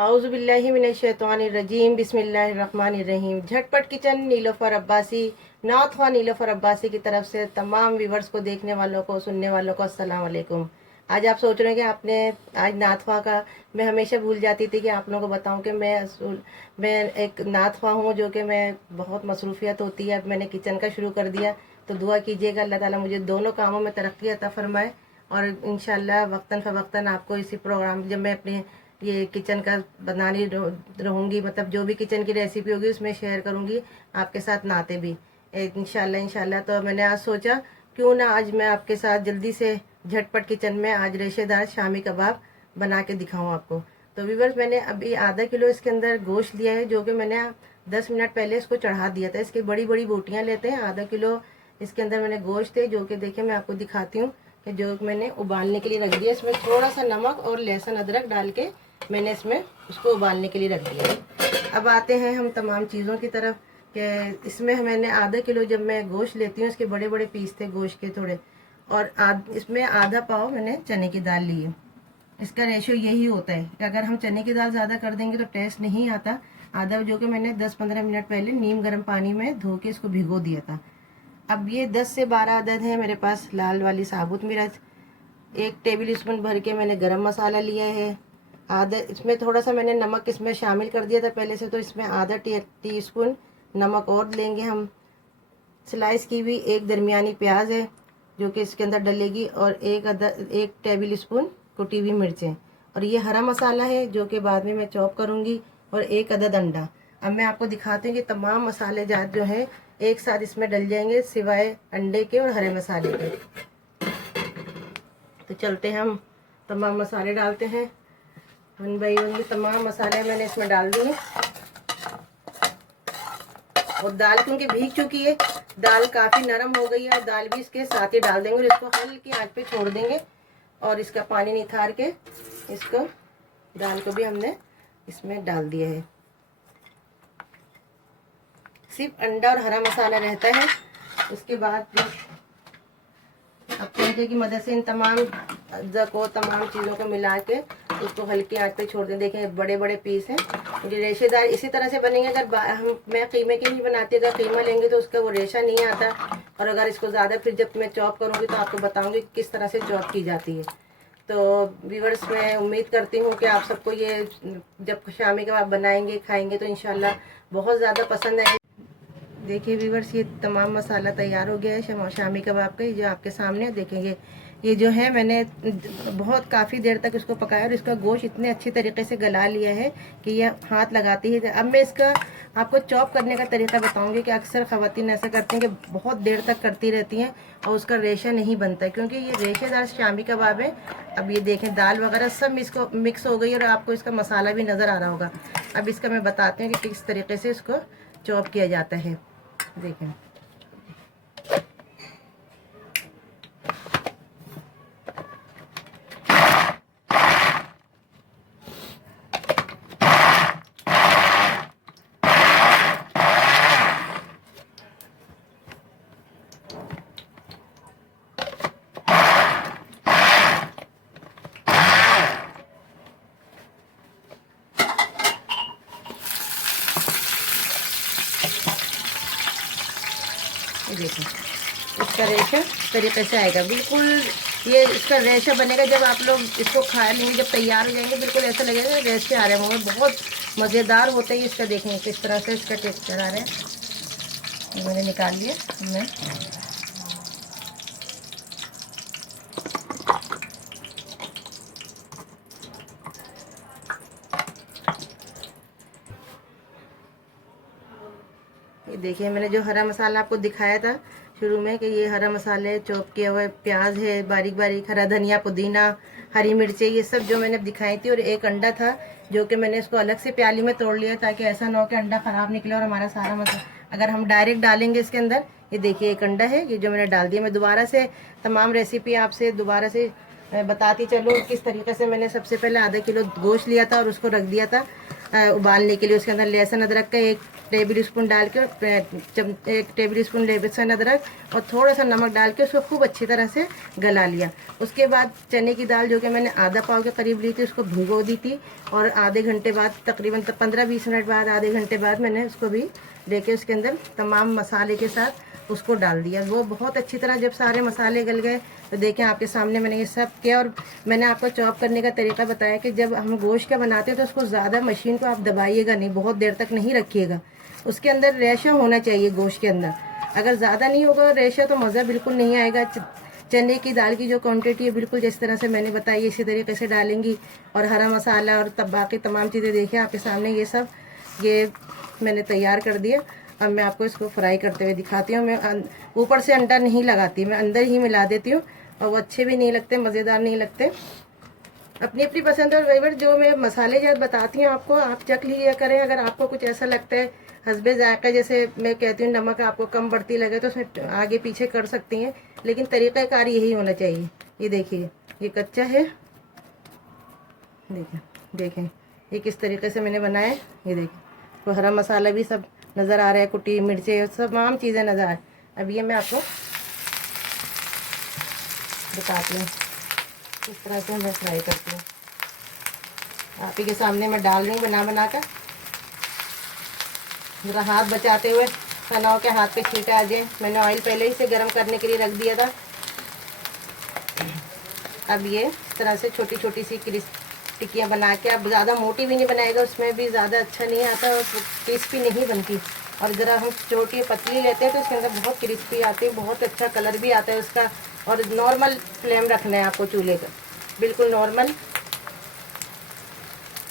आउज़ु बिल्लाहि मिनश्शैतानिर्रजीम बिस्मिल्लाहिर्रहमानिर्रहीम। झटपट किचन नीलोफर अब्बासी, नात ख्वां नीलोफर अब्बासी की तरफ से तमाम व्यूवर्स को, देखने वालों को, सुनने वालों को अस्सलाम वालेकुम। आज आप सोच रहे हैं कि आपने आज नात ख्वां का, मैं हमेशा भूल जाती थी कि आप लोगों को बताऊं कि मैं एक नात ख्वां हूँ, जो कि मैं बहुत मसरूफियत होती है। अब मैंने किचन का शुरू कर दिया, तो दुआ कीजिएगा अल्लाह ताला मुझे दोनों कामों में तरक्की अता फरमाए। और इंशाल्लाह वक्तन फ़वक्तन आपको इसी प्रोग्राम, जब मैं अपने ये किचन का बनानी रहूँगी, मतलब जो भी किचन की रेसिपी होगी उसमें शेयर करूँगी आपके साथ, नाते भी इंशाल्लाह। तो मैंने आज सोचा क्यों ना आज मैं आपके साथ जल्दी से झटपट किचन में आज रेशेदार शामी कबाब बना के दिखाऊँ आपको। तो व्यूअर्स, मैंने अभी आधा किलो इसके अंदर गोश्त लिया है, जो कि मैंने 10 मिनट पहले इसको चढ़ा दिया था। इसकी बड़ी बड़ी बोटियाँ लेते हैं। आधा किलो इसके अंदर मैंने गोश्त है, जो कि देखिए मैं आपको दिखाती हूँ कि जो मैंने उबालने के लिए रख दिया। इसमें थोड़ा सा नमक और लहसुन अदरक डाल के मैंने इसमें उसको उबालने के लिए रख दिया। अब आते हैं हम तमाम चीज़ों की तरफ कि इसमें मैंने आधा किलो, जब मैं गोश्त लेती हूँ, इसके बड़े बड़े पीस थे गोश्त के थोड़े, और इसमें आधा पाव मैंने चने की दाल ली है। इसका रेशो यही होता है कि अगर हम चने की दाल ज़्यादा कर देंगे तो टेस्ट नहीं आता। आधा, जो कि मैंने 10-15 मिनट पहले नीम गर्म पानी में धो के इसको भिगो दिया था। अब ये 10 से 12 अदद है मेरे पास लाल वाली साबुत मिर्च। 1 टेबल स्पून भर के मैंने गरम मसाला लिया है। आधा, इसमें थोड़ा सा मैंने नमक इसमें शामिल कर दिया था पहले से, तो इसमें आधा टी स्पून नमक और लेंगे हम। स्लाइस की हुई 1 दरमियानी प्याज है, जो कि इसके अंदर डलेगी, और 1 टेबल स्पून कुटी हुई मिर्चें, और ये हरा मसाला है जो कि बाद में मैं चॉप करूँगी, और 1 अदद अंडा। अब मैं आपको दिखाती हूँ कि तमाम मसाले जात जो है एक साथ इसमें डल जाएंगे, सिवाय अंडे के और हरे मसाले के। तो चलते हैं, हम तमाम मसाले डालते हैं। वन बाई वन ये तमाम मसाले मैंने इसमें डाल दिए। और दाल क्योंकि भीग चुकी है, दाल काफ़ी नरम हो गई है, और दाल भी इसके साथ ही डाल देंगे, और इसको हल्की आंच पे छोड़ देंगे, और इसका पानी निथार के इसको, दाल को भी हमने इसमें डाल दिया है। सिर्फ अंडा और हरा मसाला रहता है। उसके बाद अब तड़के की मदद से इन तमाम अदरक को, तमाम चीज़ों को मिला के उसको हल्की आंच पे छोड़ दें। देखें बड़े बड़े पीस हैं, ये रेशेदार इसी तरह से बनेंगे। अगर मैं कीमे की नहीं बनाती, अगर कीमा लेंगे तो उसका वो रेशा नहीं आता। और अगर इसको ज़्यादा, फिर जब मैं चॉप करूँगी तो आपको बताऊँगी किस तरह से चॉप की जाती है। तो व्यूअर्स, मैं उम्मीद करती हूँ कि आप सबको ये जब शामी कबाब बनाएंगे, खाएंगे, तो इंशाल्लाह बहुत ज़्यादा पसंद आएंगे। देखिए व्यूअर्स, ये तमाम मसाला तैयार हो गया है शामी कबाब का, जो आपके सामने देखेंगे। ये जो है मैंने बहुत काफ़ी देर तक इसको पकाया, और इसका गोश्त इतने अच्छी तरीके से गला लिया है कि ये हाथ लगाती है। अब मैं इसका आपको चॉप करने का तरीका बताऊंगी कि अक्सर ख़वातीन ऐसा करती हैं कि बहुत देर तक करती रहती हैं और उसका रेशा नहीं बनता, क्योंकि ये रेशेदार शामी कबाब है। अब ये देखें दाल वगैरह सब इसको मिक्स हो गई, और आपको इसका मसाला भी नज़र आ रहा होगा। अब इसका मैं बताती हूँ कि किस तरीके से इसको चॉप किया जाता है। देखें, देखिए इसका रेशा तरीके से आएगा बिल्कुल। ये इसका रेशा बनेगा जब आप लोग इसको खा लेंगे, जब तैयार हो जाएंगे, बिल्कुल ऐसा लगेगा रेशे आ रहे हैं मुँह में। बहुत मज़ेदार होता है इसका। देखें किस तरह से इसका टेक्सचर आ रहा है। मैंने निकाल लिया हमने। ये देखिए, मैंने जो हरा मसाला आपको दिखाया था शुरू में कि ये हरा मसाले, चॉप किया हुआ प्याज है, बारीक बारीक हरा धनिया, पुदीना, हरी मिर्चें, ये सब जो मैंने दिखाई थी। और 1 अंडा था, जो कि मैंने इसको अलग से प्याली में तोड़ लिया, ताकि ऐसा ना हो कि अंडा ख़राब निकले और हमारा सारा मसाला, अगर हम डायरेक्ट डालेंगे इसके अंदर। ये देखिए 1 अंडा है, ये जो मैंने डाल दिया। मैं दोबारा से तमाम रेसिपी आपसे दोबारा से बताती चलूँ किस तरीके से मैंने सबसे पहले आधा किलो गोश्त लिया था और उसको रख दिया था उबालने के लिए। उसके अंदर लहसुन अदरक का टेबल स्पून डाल के, और 1 टेबल स्पून लहसुन अदरक और थोड़ा सा नमक डाल के उसको खूब अच्छी तरह से गला लिया। उसके बाद चने की दाल जो कि मैंने आधा पाव के करीब ली थी उसको भिगो दी थी, और आधे घंटे बाद, तकरीबन 15-20 मिनट बाद, आधे घंटे बाद मैंने उसको भी लेके उसके अंदर तमाम मसाले के साथ उसको डाल दिया। वो बहुत अच्छी तरह जब सारे मसाले गल गए तो देखें आपके सामने मैंने ये सब किया। और मैंने आपको चॉप करने का तरीका बताया कि जब हम गोश्त का बनाते हैं तो उसको ज़्यादा मशीन को आप दबाइएगा नहीं, बहुत देर तक नहीं रखिएगा। उसके अंदर रेशा होना चाहिए गोश्त के अंदर। अगर ज़्यादा नहीं होगा रेशा तो मज़ा बिल्कुल नहीं आएगा। चने की दाल की जो क्वांटिटी है बिल्कुल जिस तरह से मैंने बताई इसी तरीके से डालेंगी। और हरा मसाला और तब बाकी तमाम चीज़ें देखें आपके सामने ये मैंने तैयार कर दिया। अब मैं आपको इसको फ्राई करते हुए दिखाती हूँ। मैं ऊपर से अंडा नहीं लगाती, मैं अंदर ही मिला देती हूँ, और वो अच्छे भी नहीं लगते, मज़ेदार नहीं लगते। अपनी अपनी पसंद और फेवरेट जो मैं मसाले जात बताती हूँ आपको, आप चख लीजिए करें। अगर आपको कुछ ऐसा लगता है हस्बे जायका, जैसे मैं कहती हूँ नमक आपको कम बढ़ती लगे तो उसमें आगे पीछे कर सकती हैं, लेकिन तरीक़ाकार यही होना चाहिए। ये देखिए ये कच्चा है, देखें ये किस तरीके से मैंने बनाया है। ये देखिए तो हरा मसाला भी सब नज़र आ रहा है, कुटी मिर्चें सब तमाम चीज़ें नज़र आ रही। अब ये मैं आपको बताती हूँ किस तरह से मैं फ्राई करती हूँ। आप ही के सामने मैं डाल रही हूँ बना बना कर, ज़रा हाथ बचाते हुए, खानाओं के हाथ पे छींटे आ जाए। मैंने ऑयल पहले ही से गर्म करने के लिए रख दिया था। अब ये इस तरह से छोटी छोटी सी टिक्कियाँ बना के, आप ज़्यादा मोटी भी नहीं बनाएगा, उसमें भी ज़्यादा अच्छा नहीं आता और क्रिस्पी नहीं बनती। और ज़रा हम छोटी पतली लेते हैं तो इसके अंदर बहुत क्रिस्पी आती है, बहुत अच्छा कलर भी आता है उसका। और नॉर्मल फ्लेम रखना है आपको चूल्हे का, बिल्कुल नॉर्मल।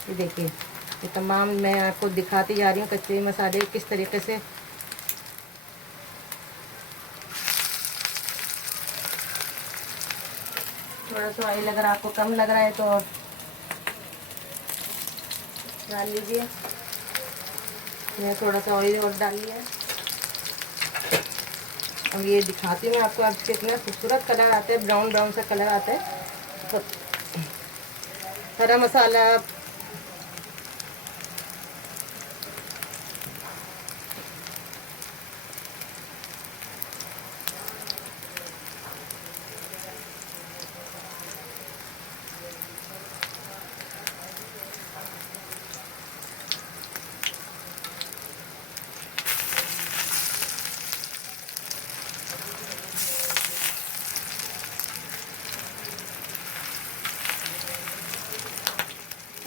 ये देखिए ये तमाम मैं आपको दिखाती जा रही हूँ कच्चे मसाले किस तरीके से। थोड़ा सा ऑयल अगर आपको कम लग रहा है तो डाल लीजिए। मैं थोड़ा सा ऑयल और डाल लिया। अब ये दिखाती हूँ मैं आपको, अब कितना खूबसूरत कलर आता है, ब्राउन ब्राउन सा कलर आता है। तो हरा मसाला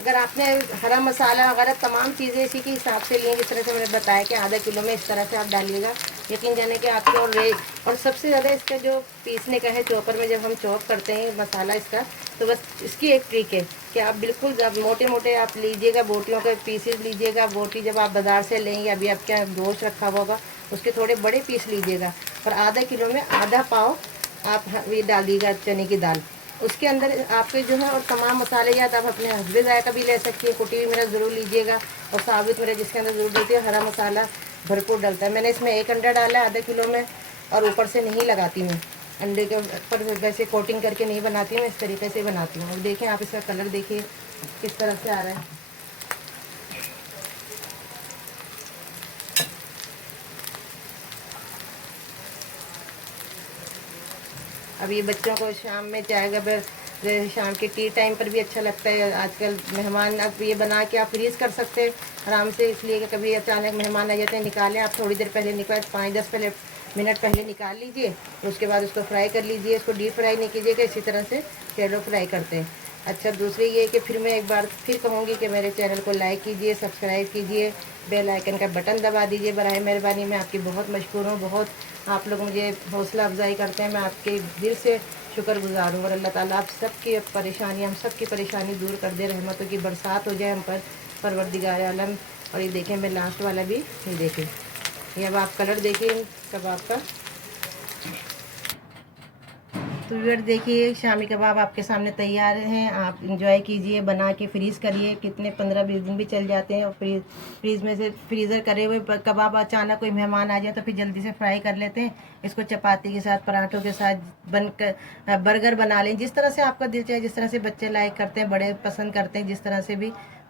अगर आपने हरा मसाला वगैरह तमाम चीज़ें इसी के हिसाब से लिए, जिस तरह से मैंने बताया कि आधा किलो में इस तरह से आप डालिएगा, यकीन जाने कि आपको। और सबसे ज़्यादा इसका जो पीसने का है चॉपर में, जब हम चॉप करते हैं मसाला इसका, तो बस इसकी एक ट्रिक है कि आप बिल्कुल जब मोटे मोटे आप लीजिएगा, बोटियों के पीसेस लीजिएगा। बोटी जब आप बाज़ार से लेंगे, अभी आपके यहाँ गोश्त रखा हुआ होगा, उसके थोड़े बड़े पीस लीजिएगा। और आधा किलो में आधा पाव आप ये डालिएगा चने की दाल उसके अंदर आपके जो है। और तमाम मसाले याद आप अपने हस्बे जायका भी ले सकती है, कुटी हुई मिर्च ज़रूर लीजिएगा, और साबुत मिर्च जिसके अंदर ज़रूर डलती है। हरा मसाला भरपूर डलता है। मैंने इसमें 1 अंडा डाला है आधा किलो में, और ऊपर से नहीं लगाती मैं अंडे के ऊपर, वैसे कोटिंग करके नहीं बनाती मैं, इस तरीके से बनाती हूँ। अब देखें आप इसका कलर देखिए किस तरह से आ रहा है। अब ये बच्चों को शाम में चाय अगर शाम के टी टाइम पर भी अच्छा लगता है। आजकल मेहमान, अब ये बना के आप फ्रीज़ कर सकते हैं आराम से, इसलिए कि कभी अचानक मेहमान आ जाते हैं, निकालें आप थोड़ी देर पहले निकाल, 5-10 मिनट पहले निकाल लीजिए। तो उसके बाद उसको फ्राई कर लीजिए। इसको डीप फ्राई नहीं कीजिएगा, इसी तरह से शैलो फ्राई करते हैं। अच्छा, दूसरी ये कि फिर मैं एक बार फिर कहूँगी कि मेरे चैनल को लाइक कीजिए, सब्सक्राइब कीजिए, बेल आइकन का बटन दबा दीजिए। बराए मेहरबानी मैं आपकी बहुत मशहूर हूँ। बहुत आप लोग मुझे हौसला अफजाई करते हैं, मैं आपके दिल से शुक्रगुजार हूँ। और अल्लाह ताला आप सबकी परेशानी, हम सब की परेशानी दूर कर दे, रहमतों की बरसात हो जाए हम पर, परवरदिगार आलम। और ये देखें मैं लास्ट वाला भी, ये देखें, ये अब आप कलर देखिए कबाब का। तो व्यूअर देखिए शामी कबाब आपके सामने तैयार हैं। आप इंजॉय कीजिए, बना के फ्रीज़ करिए, कितने 15-20 दिन भी चल जाते हैं। और फ्रीज़ में से फ्रीज़र करे हुए कबाब अचानक कोई मेहमान आ जाए तो फिर जल्दी से फ्राई कर लेते हैं। इसको चपाती के साथ, पराठों के साथ बर्गर बना लें, जिस तरह से आपका दिल चाहे, जिस तरह से बच्चे लाइक करते हैं, बड़े पसंद करते हैं, जिस तरह से भी